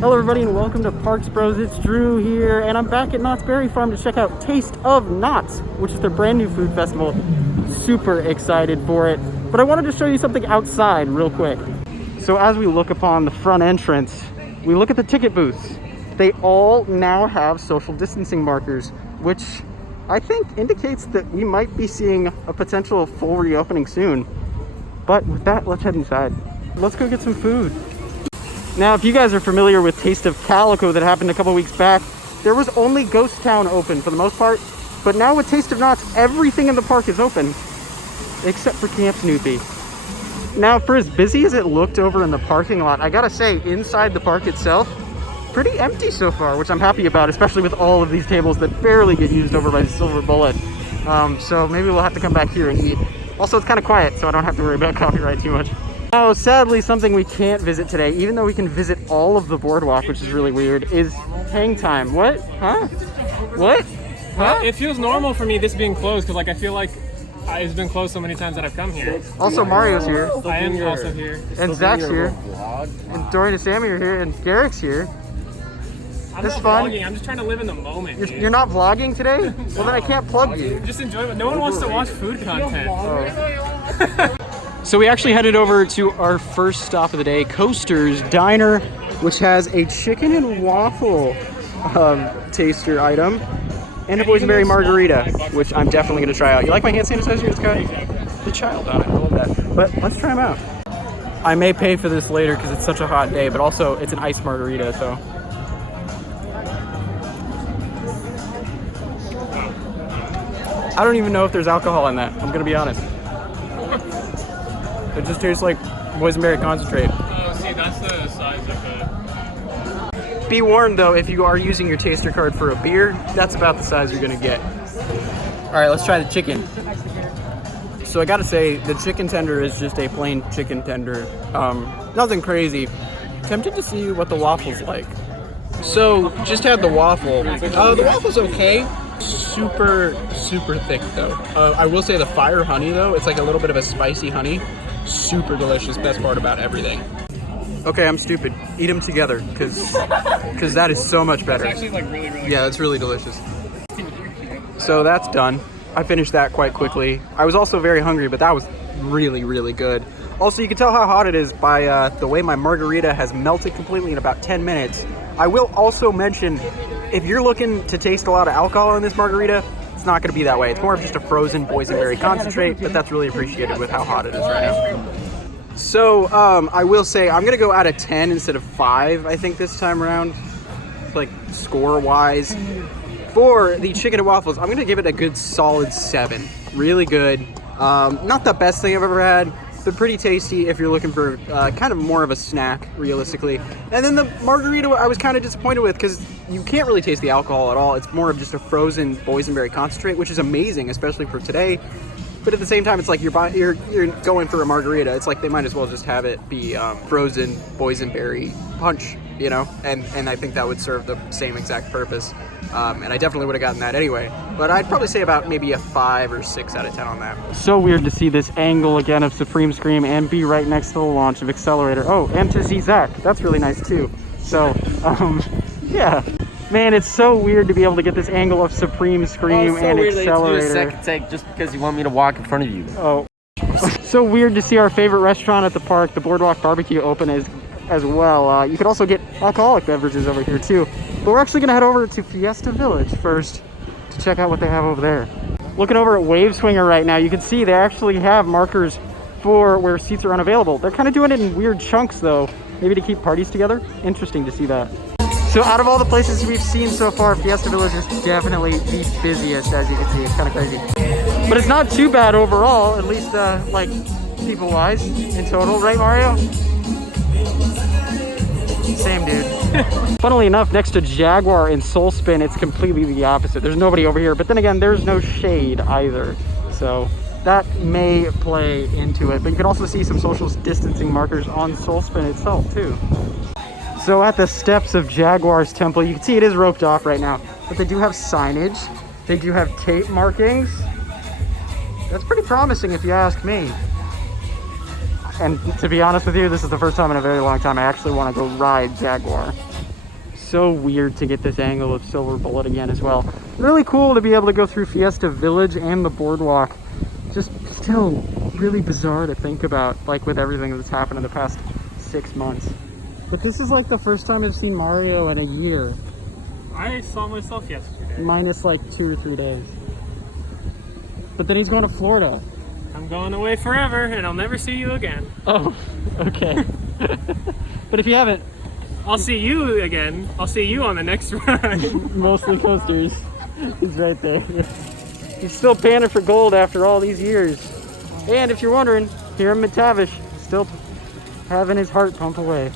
Hello everybody and welcome to Parks Bros. It's Drew here and I'm back at Knott's Berry Farm to check out Taste of Knott, which is their brand new food festival. Super excited for it. But I wanted to show you something outside real quick. So as we look upon the front entrance, we look at the ticket booths. They all now have social distancing markers, which I think indicates that we might be seeing a potential full reopening soon. But with that, let's head inside. Let's go get some food. Now, if you guys are familiar with Taste of Calico that happened a couple weeks back, there was only Ghost Town open for the most part. But now with Taste of Knott, everything in the park is open, except for Camp Snoopy. Now, for as busy as it looked over in the parking lot, I gotta say, inside the park itself, pretty empty so far, which I'm happy about, especially with all of these tables that barely get used over by the Silver Bullet. So maybe we'll have to come back here and eat. Also, it's kind of quiet, so I don't have to worry about copyright too much. Now, sadly, something we can't visit today, even though we can visit all of the boardwalk, which is really weird, is hang time. What? Huh? What? Huh? It feels normal for me, this being closed, because like I feel like it's been closed so many times that I've come here. Also, Mario's here. I am also here. And Zach's here. And Dorian and Sammy are here. And Garrick's here. I'm This not fun? vlogging, I'm just trying to live in the moment. You're not vlogging today? Well, then I can't plug you. Just enjoy it. No one wants to watch food content. Oh. So we actually headed over to our first stop of the day, Coaster's Diner, which has a chicken and waffle taster item and a boysenberry margarita, which I'm definitely going to try out. You like my hand sanitizer? It's got the child on it. I love that. But let's try them out. I may pay for this later because it's such a hot day, but also it's an iced margarita, so. I don't even know if there's alcohol in that. I'm going to be honest. It just tastes like boysenberry concentrate. Oh, see, that's the size of it. Be warned though, if you are using your taster card for a beer, that's about the size you're gonna get. All right, let's try the chicken. So I gotta say, the chicken tender is just a plain chicken tender. Nothing crazy. Tempted to see what the waffle's like. So, just had the waffle. The waffle's okay. Super thick though. I will say the fire honey though, it's like a little bit of a spicy honey. Super delicious, best part about everything. Okay, I'm stupid. Eat them together, because that is so much better. It's actually like really yeah, that's really delicious. So that's done. I finished that quite quickly. I was also very hungry, but that was really good. Also, you can tell how hot it is by the way my margarita has melted completely in about 10 minutes. I will also mention, if you're looking to taste a lot of alcohol in this margarita, it's not going to be that way. It's more of just a frozen boysenberry concentrate, but that's really appreciated with how hot it is right now. So, I will say, I'm going to go out of 10 instead of 5, I think, this time around, like, score-wise. For the chicken and waffles, I'm going to give it a good solid 7. Really good. Not the best thing I've ever had, but pretty tasty if you're looking for kind of more of a snack, realistically. And then the margarita I was kind of disappointed with because you can't really taste the alcohol at all. It's more of just a frozen boysenberry concentrate, which is amazing, especially for today. But at the same time, it's like you're going for a margarita. It's like they might as well just have it be frozen boysenberry punch, you know? And I think that would serve the same exact purpose. And I definitely would have gotten that anyway. But I'd probably say about maybe a 5 or 6 out of 10 on that. So weird to see this angle again of Supreme Scream and be right next to the launch of Accelerator. Oh, and to see Zach. That's really nice too. So, yeah. Man, it's so weird to be able to get this angle of Supreme Scream and Accelerator. So weird to do a second take just because you want me to walk in front of you. Oh. So weird to see our favorite restaurant at the park, the Boardwalk Barbecue, open as well. You could also get alcoholic beverages over here too. But we're actually going to head over to Fiesta Village first to check out what they have over there. Looking over at Wave Swinger right now, you can see they actually have markers for where seats are unavailable. They're kind of doing it in weird chunks though, maybe to keep parties together. Interesting to see that. So out of all the places we've seen so far, Fiesta Village is definitely the busiest, as you can see. It's kind of crazy. But it's not too bad overall, at least like people-wise in total. Right, Mario? Same, dude. Funnily enough, next to Jaguar and Soul Spin, it's completely the opposite. There's nobody over here, but then again, there's no shade either. So that may play into it. But you can also see some social distancing markers on Soul Spin itself, too. So at the steps of Jaguar's temple, you can see it is roped off right now, but they do have signage. They do have tape markings. That's pretty promising if you ask me. And to be honest with you, this is the first time in a very long time I actually want to go ride Jaguar. so weird to get this angle of Silver Bullet again as well. Really cool to be able to go through Fiesta Village and the Boardwalk. Just still really bizarre to think about, like with everything that's happened in the past 6 months. But this is like the first time I've seen Mario in a year. I saw myself yesterday. Minus like 2 or 3 days. But then he's going to Florida. I'm going away forever, and I'll never see you again. Oh, okay. But if you haven't, I'll see you again. I'll see you on the next ride. mostly coasters. He's right there. He's still panning for gold after all these years. And if you're wondering, here in McTavish, still having his heart pump away.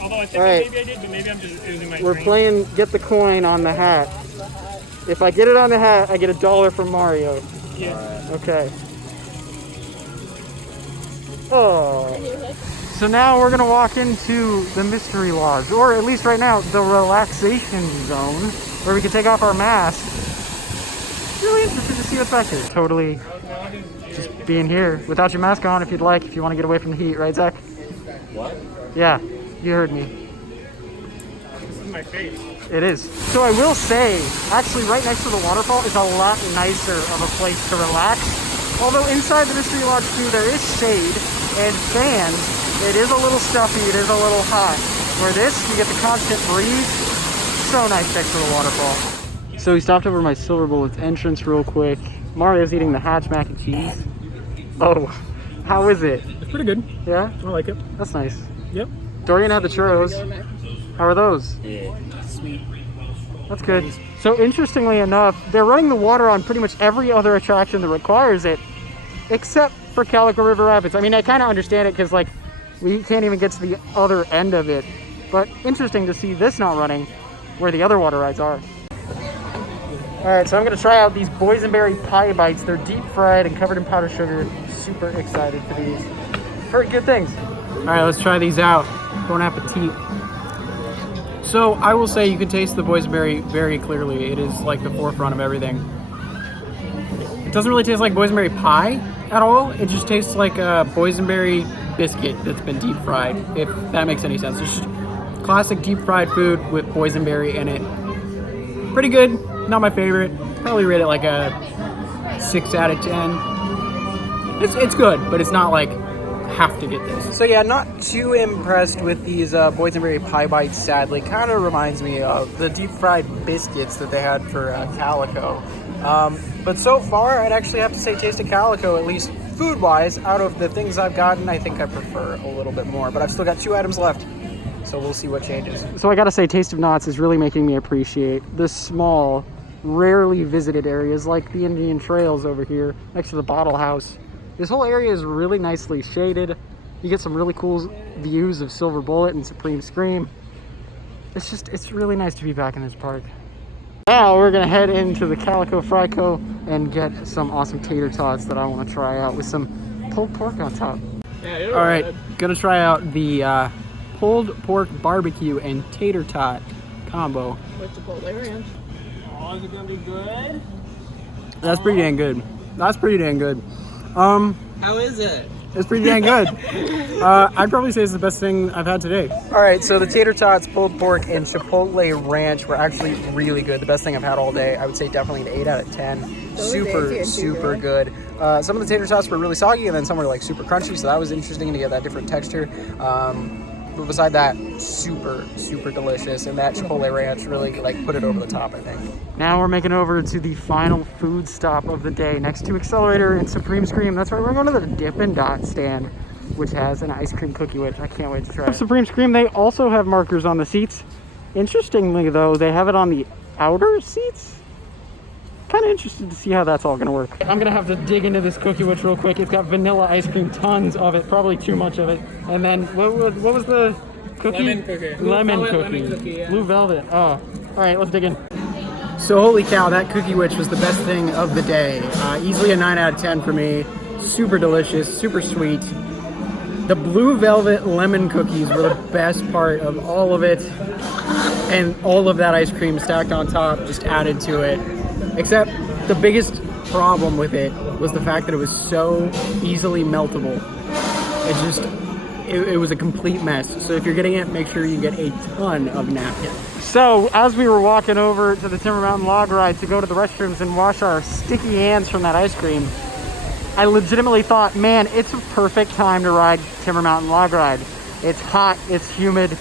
Although I think All right. maybe I did, but maybe I'm just using my We're brain. playing get the coin on the hat. If I get it on the hat, I get $1 from Mario. Yeah. Okay. Oh. So now we're gonna walk into the Mystery Lodge, or at least right now, the relaxation zone, where we can take off our mask. Really interested to see what's back here. Totally just being here without your mask on if you'd like, if you want to get away from the heat, right, Zach? What? Yeah, you heard me. This is my face. It is. So I will say, actually right next to the waterfall is a lot nicer of a place to relax. Although inside the Mystery Lodge too, there is shade and fans. It is a little stuffy, it is a little hot. Where this, you get the constant breeze. So nice next to the waterfall. So we stopped over my Silver Bullet's entrance real quick. Mario's eating the Hatch mac and cheese. Oh, how is it? It's pretty good. Yeah? I like it. That's nice. Yep. Dorian had the churros. How are those? Yeah. Sweet. That's good. So interestingly enough, they're running the water on pretty much every other attraction that requires it, except for Calico River Rapids. I mean, I kind of understand it because like we can't even get to the other end of it. But interesting to see this not running where the other water rides are. All right, so I'm gonna try out these boysenberry pie bites. They're deep fried and covered in powdered sugar. Super excited for these. Heard good things. All right, let's try these out. Bon appetit. So I will say you can taste the boysenberry very clearly. It is like the forefront of everything. It doesn't really taste like boysenberry pie at all. It just tastes like a boysenberry biscuit that's been deep fried, if that makes any sense. It's just classic deep fried food with boysenberry in it. Pretty good. Not my favorite. Probably rate it like a 6 out of 10. It's good, but it's not like have to get this. So yeah, not too impressed with these boysenberry pie bites, sadly. Kind of reminds me of the deep fried biscuits that they had for Calico. But so far, I'd actually have to say Taste of Calico, at least food-wise, out of the things I've gotten, I think I prefer a little bit more. But I've still got 2 items left, so we'll see what changes. So I gotta say, Taste of Knott's is really making me appreciate the small, rarely visited areas like the Indian Trails over here next to the Bottle House. This whole area is really nicely shaded. You get some really cool views of Silver Bullet and Supreme Scream. It's really nice to be back in this park. Now we're gonna head into the Calico Fry Co. and get some awesome tater tots that I wanna try out with some pulled pork on top. Yeah, All right, gonna try out the pulled pork barbecue and tater tot combo. With Chipotle ranch. Oh, is it gonna be good? That's pretty dang good. That's pretty dang good. How is it? It's pretty dang good. I'd probably say it's the best thing I've had today. All right, so the tater tots, pulled pork, and Chipotle ranch were actually really good. The best thing I've had all day. I would say definitely an 8 out of 10. Super good. Some of the tater tots were really soggy, and then some were like super crunchy, so that was interesting to get that different texture. But beside that, super delicious, and that Chipotle ranch really like put it over the top, I think. Now we're making over to the final food stop of the day, next to Accelerator and Supreme Scream. That's right, we're going to the Dippin' Dot stand, which has an ice cream cookie, which I can't wait to try. Supreme Scream, they also have markers on the seats. Interestingly though, they have it on the outer seats. Kind of interested to see how that's all gonna work. I'm gonna have to dig into this cookie witch real quick. It's got vanilla ice cream, tons of it, probably too much of it. And then what was the cookie? Lemon cookie. Lemon Blue cookie. velvet lemon cookie, yeah. Blue velvet. Oh, all right, let's dig in. So holy cow, that cookie witch was the best thing of the day. Easily a 9 out of 10 for me. Super delicious, super sweet. The blue velvet lemon cookies were the best part of all of it. And all of that ice cream stacked on top just added to it. Except the biggest problem with it was the fact that it was so easily meltable. It was a complete mess. So if you're getting it, make sure you get a ton of napkins. So, as we were walking over to the Timber Mountain Log Ride to go to the restrooms and wash our sticky hands from that ice cream, I legitimately thought, man, it's a perfect time to ride Timber Mountain Log Ride. It's hot, it's humid.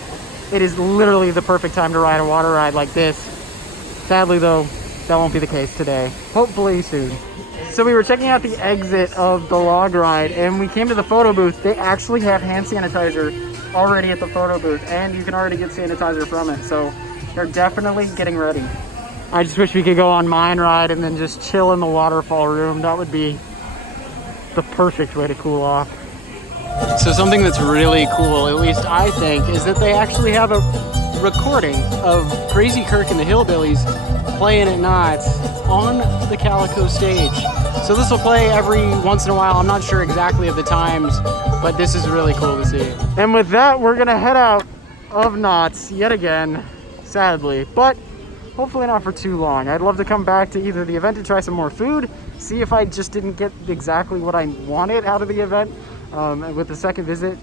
It is literally the perfect time to ride a water ride like this. Sadly, though, that won't be the case today. Hopefully soon. So we were checking out the exit of the log ride, and we came to the photo booth. They actually have hand sanitizer already at the photo booth, and you can already get sanitizer from it. So they're definitely getting ready. I just wish we could go on mine ride and then just chill in the waterfall room. That would be the perfect way to cool off. So something that's really cool, at least I think, is that they actually have a recording of Crazy Kirk and the Hillbillies playing at Knott's on the Calico stage. So this will play every once in a while. I'm not sure exactly of the times, but this is really cool to see. And with that, we're gonna head out of Knott's yet again, sadly, but hopefully not for too long. I'd love to come back to either the event to try some more food, see if I just didn't get exactly what I wanted out of the event with the second visit.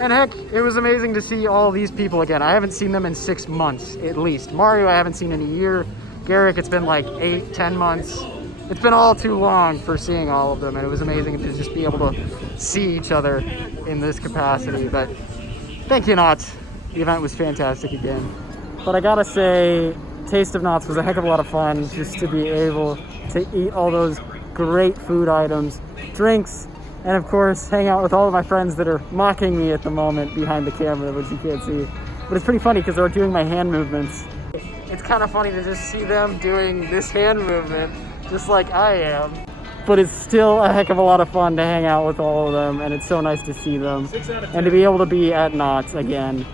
And heck, it was amazing to see all these people again. I haven't seen them in 6 months, at least. Mario, I haven't seen in a year. Garrick, it's been like 8, 10 months. It's been all too long for seeing all of them, and it was amazing to just be able to see each other in this capacity. But thank you, Knott. The event was fantastic again. But I gotta say, Taste of Knott's was a heck of a lot of fun just to be able to eat all those great food items, drinks, and of course, hang out with all of my friends that are mocking me at the moment behind the camera, which you can't see. But it's pretty funny because they're doing my hand movements. It's kind of funny to just see them doing this hand movement, just like I am. But it's still a heck of a lot of fun to hang out with all of them, and it's so nice to see them. And to be able to be at Knott's again.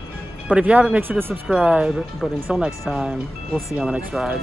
But if you haven't, make sure to subscribe. But until next time, we'll see you on the next ride.